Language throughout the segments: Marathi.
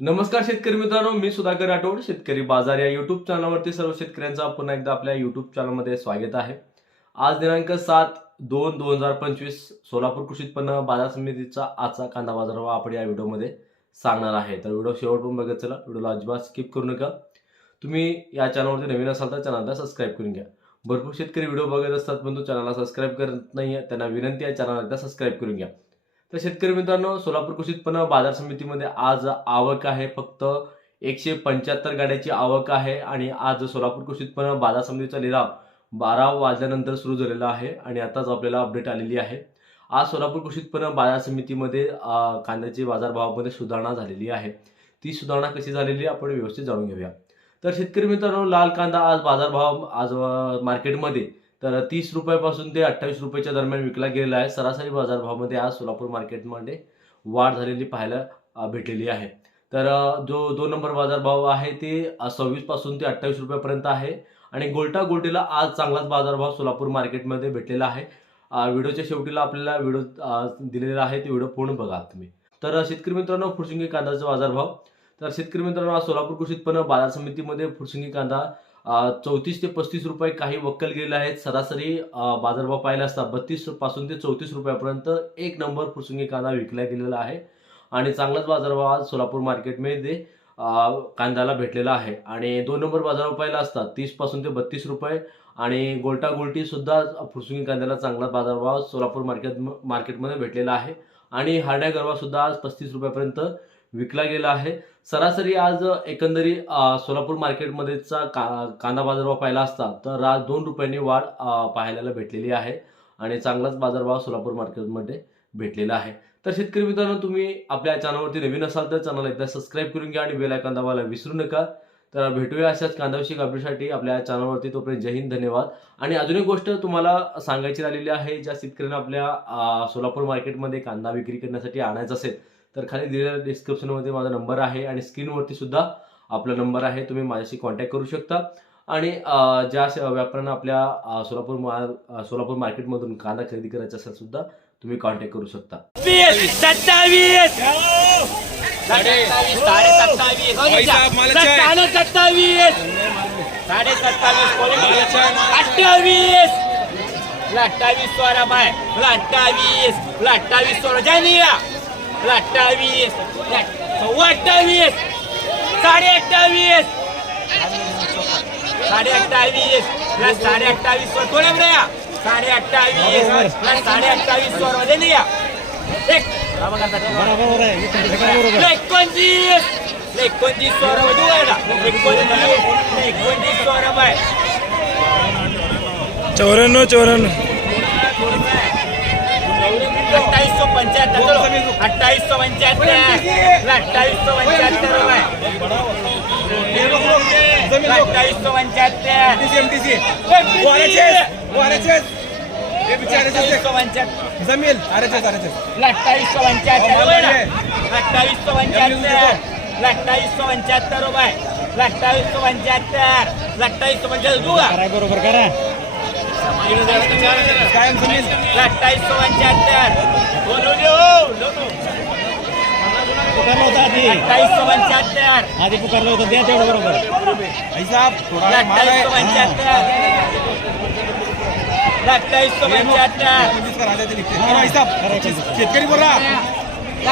नमस्कार शेतकरी मित्रांनो मी सुधाकर राठोड शेतकरी बाजार या युट्यूब चॅनलवरती सर्व शेतकऱ्यांचं पुन्हा एकदा आपल्या युट्यूब चॅनलमध्ये स्वागत आहे. आज दिनांक सात दोन दोन हजार पंचवीस सोलापूर कृषी उत्पन्न बाजार समितीचा आजचा कांदा बाजार भाव आपण या व्हिडिओमध्ये सांगणार आहे. तर व्हिडिओ शेवट पण बघत चला व्हिडिओला अजिबात स्किप करू नका. तुम्ही या चॅनलवरती नवीन असाल तर चॅनलला सबस्क्राईब करून घ्या. भरपूर शेतकरी व्हिडिओ बघत असतात पण तो चॅनलला सबस्क्राईब करत नाही आहे त्यांना विनंती आहे चॅनलला एकदा सबस्क्राईब करून घ्या. तर शेतकरी मित्रांनो सोलापूर कृषी उत्पन्न बाजार समितीमध्ये आज आवक आहे. फक्त एकशे पंच्याहत्तर गाड्याची आवक आहे आणि आज सोलापूर कृषी उत्पन्न बाजार समितीचा लिलाव बारा वाजल्यानंतर सुरू झालेला आहे आणि आताच आपल्याला अपडेट आलेली आहे. आज सोलापूर कृषी उत्पन्न बाजार समितीमध्ये कांद्याचे बाजारभावामध्ये सुधारणा झालेली आहे. ती सुधारणा कशी झालेली आपण व्यवस्थित जाणून घेऊया. तर शेतकरी मित्रांनो लाल कांदा आज बाजारभाव आज मार्केटमध्ये तर तीस रुपयापासून ते अठ्ठावीस रुपयाच्या दरम्यान विकला गेलेला आहे. सरासरी बाजारभावामध्ये आज सोलापूर मार्केटमध्ये वाढ झालेली पाहायला भेटलेली आहे. तर जो दोन नंबर बाजारभाव आहे ते सव्वीसपासून ते अठ्ठावीस रुपयापर्यंत आहे. आणि गोल्टा गोल्टीला आज चांगलाच बाजारभाव सोलापूर मार्केटमध्ये भेटलेला आहे. व्हिडिओच्या शेवटीला आपल्याला व्हिडिओ दिलेला आहे ते व्हिडिओ पूर्ण बघा तुम्ही. तर शेतकरी मित्रांनो फुरसुंगी कांद्याचा बाजारभाव. तर शेतकरी मित्रांनो आज सोलापूर कृषी उत्पन्न बाजार समितीमध्ये फुरशिंगी कांदा चौतीस ते पस्तीस रुपये काही वक्कल गेले आहेत. सरासरी बाजारभाव पाहिला असता बत्तीसपासून ते चौतीस रुपयापर्यंत एक नंबर फुरसुंगी कांदा विकला गेलेला आहे. आणि चांगलाच बाजारभाव आज सोलापूर मार्केटमध्ये कांद्याला भेटलेला आहे. आणि दोन नंबर बाजारभाव पाहिला असता तीसपासून ते बत्तीस रुपये. आणि गोल्टा गोल्टी सुद्धा फुरसुंगी कांद्याला चांगला बाजारभाव सोलापूर मार्केट मार्केटमध्ये भेटलेला आहे. आणि हार्ड्या गरवा सुद्धा आज पस्तीस रुपयापर्यंत विकला गेला आहे. सरासरी आज एकंदरी सोलापूर मार्केटमध्येचा का कांदा बाजारभाव पाहिला असता तर आज दोन रुपयांनी वाढ पाहायला भेटलेली आहे आणि चांगलाच बाजारभाव सोलापूर मार्केटमध्ये भेटलेला आहे. तर शेतकरी मित्रांनो तुम्ही आपल्या चॅनलवरती नवीन असाल तर चॅनल एकदा सबस्क्राईब करून घ्या आणि बेल आयकॉन दाबायला विसरू नका. तर भेटूया अशाच कांदाविषयक अपडेटसाठी आपल्या चॅनलवरती. तोपर्यंत जय हिंद धन्यवाद. आणि अजून एक गोष्ट तुम्हाला सांगायची राहिलेली आहे ज्या शेतकऱ्यांना आपल्या सोलापूर मार्केटमध्ये कांदा विक्री करण्यासाठी आणायचा असेल तर खाली दिलेल्या डिस्क्रिप्शनमध्ये माझा नंबर आहे आणि स्क्रीनवरती सुद्धा आपला नंबर आहे. तुम्ही माझ्याशी कॉन्टॅक्ट करू शकता. आणि ज्या व्यापाऱ्यांना आपल्या सोलापूर माल सोलापूर मार्केटमधून कांदा खरेदी करायचा असेल सुद्धा तुम्ही कॉन्टॅक्ट करू शकता. साडे साडे अठ्ठावीस! अठ्ठावीस अठ्ठावीस! अठ्ठावीस सोळा अठ्ठावीस सव्वा अठ्ठावीस साडे अठ्ठावीस साडे अठ्ठावीस प्लस साडे अठ्ठावीस वर थोड्या या. साडे अठ्ठावीस प्लस साडे अठ्ठावीस सोळा जानिया एक. एकोणतीस. एकोणतीस सोळा मध्ये वाढा एकोणतीस. एकोणतीस सोळा बाय चौऱ्याण्णव चौऱ्याण्णव. अठ्ठावीस सौ पंच्याहत्तर अठ्ठावीस सौ पंच्याहत्तर अठ्ठावीस सौ पंच्याहत्तर अठ्ठावीस सौ पंच्याहत्तर अठ्ठावीस सौ पंच्याहत्तर जमेल अरे अरे अठ्ठावीस सौ पंच्याहत्तर अठ्ठावीस सौ पंच्याहत्तर अठ्ठावीस सौ पंच्याहत्तर रुपये अठ्ठावीस सौ पंच्याहत्तर अठ्ठावीस सौ का बरोबर करा कायम जमेल अठ्ठावीस सौ पंच्याहत्तर पुकारलं होतं आधी अठ्ठावीस सौ पंच्याहत्तर आधी पुकारलं होतं द्या तेवढं बरोबर ऐसाब थोडा माल अठ्ठावीस सौ आहे पंच्याहत्तर अठ्ठावीस सौ पंच्याहत्तर पंचवीस करा आले तरी. करा ऐसाब. शेतकरी बोला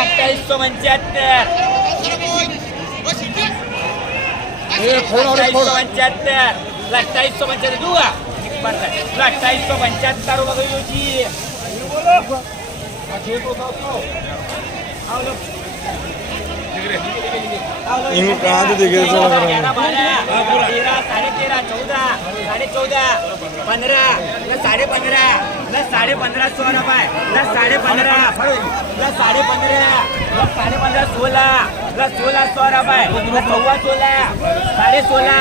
अठ्ठावीस सौ पंच्याहत्तर अठ्ठावीस सौ पंच्याहत्तर अठ्ठावीस सौ पंच्याहत्तर तू का अठ्ठावीस सौ पंच्याहत्तर रुपये होती. इंगू कहाँ तो देखे तेरा बारा तेरा साडे तेरा चौदा साडे चौदा पंधरा प्लस साडे पंधरा प्लस साडे पंधरा सोळा पाय प्लस साडे पंधरा प्लस साडे पंधरा प्लस साडे पंधरा सोळा प्लस सोळा सोळा पाय प्लस सोळा साडे सोळा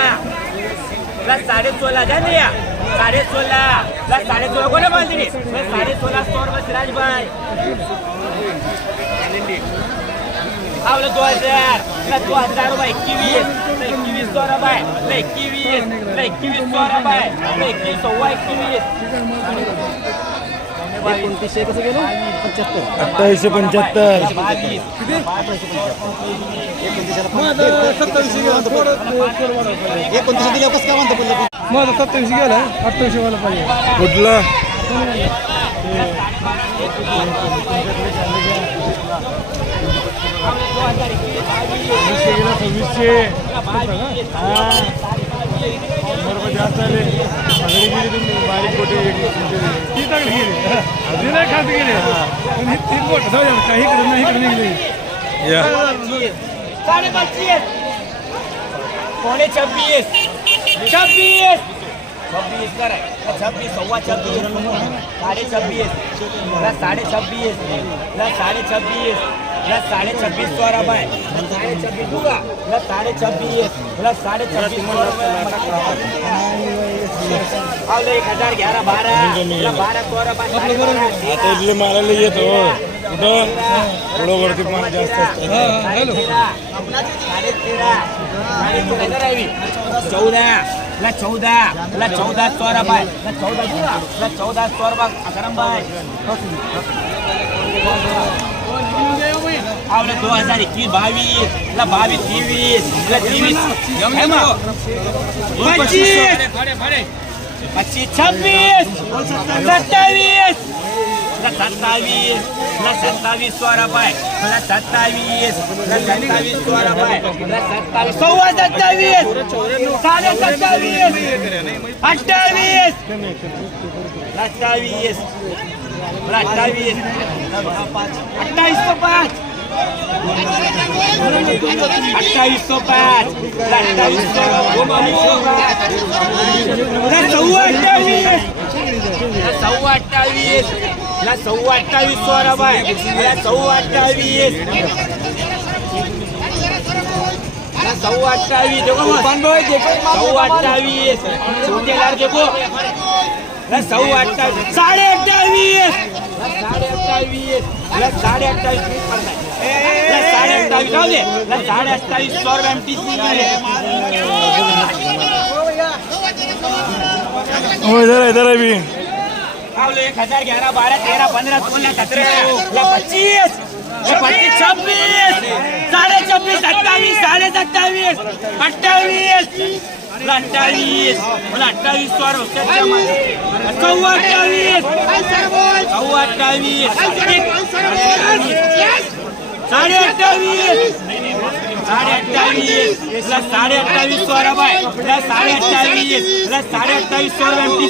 प्लस साडे सोळा द्या ना या. साडे सोळा प्लस साडे सोळा कोणा प्लस साडे सोळा सोळा बस राजबाई आवलं दो हजार. ना दो हजार रुपये एकवीस. एकवीस सौ रुपये ना एकवीस. ना एकवीस सौ रुपये ना एकवीस सव्वा एकवीस. एकोणतीसशे कसं गेलं? पंच्याहत्तर. अठ्ठावीसशे पंच्याहत्तर. एकोणतीसशे दिल्या कसं काय म्हणतो माझा सत्तावीस गेला अठ्ठावीसशे वाला पाहिजे. कुठला? सव्वीसशे गेला सव्वीसशे बरोबर जास्त आले सगळी गेली तुम्ही बारीक मोठे ती चांगली गेली अजून नाही खात गेले पण ही. तीन बोट जाऊ द्या काही नाही साढ़े पच्चीस पौने छब्बीस? छब्बीस। छब्बीस कर छब्बीस सव्वा छब्बीस। साढ़े छब्बीस प्लस साढ़े छब्बीस प्लस साढ़े छब्बीस प्लस साढ़े छब्बीस सौ रुपये साढ़े छब्बीस दूँगा प्लस साढ़े छब्बीस प्लस साढ़े छब्बीस सौ अब एक हज़ार ग्यारह बारह बारह सौ रुपये साढ़े बारह, आता कुठं थोडं वरती माल जास्त हॅलो चौदा ला चौदा ला चौदा चौरा बाय ला चौदा दूंगा ला चौदह सौ रुपये अकरम बाय आवले दो हजार एकवीस बावीस ला बावीस तेवीस ला तेवीस पच्चीस पच्चीस छब्बीस सत्तावीस सत्तावीस ला सत्तावीस सौ रुपये ला सत्तावीस ला सत्तावीस सौ रुपये ला सत्तावीस. सव्वा सत्तावीस. साडे सत्तावीस. अठ्ठावीस. अठ्ठावीस अठ्ठावीस अठ्ठावीस पाच. अठ्ठावीस सौ पाच. अठ्ठावीस सव्वा अठ्ठावीस. सव्वा अठ्ठावीस. ला सव्वा अठ्ठावीस सोळा बाय ला सव्वा अठ्ठावीस ला सव्वा अठ्ठावीस देखो सव्वा अठ्ठावीस छोटेदार देखो. ला सव्वा अठ्ठावीस साडे अठ्ठावीस साडे अठ्ठावीस ला साडे अठ्ठावीस साडे अठ्ठावीस जाऊ दे. ला साडे अठ्ठावीस सौ एम टी हो इधर इधर आहे बी एक हजार ग्यारह बारह तेरह पंद्रह सोलह सत्रह पच्चीस पच्चीस छब्बीस साढ़े छब्बीस सत्तावीस साढ़े सत्तावीस अट्ठावीस अट्ठावीस अट्ठावीस सौ अट्ठावीस अट्ठावीस साढ़े अट्ठावीस साढ़े अट्ठावीस प्लस साढ़े अट्ठावीस सौ रुपये प्लस साढ़े अट्ठावीस प्लस साढ़े अट्ठावीस सौ. रुपये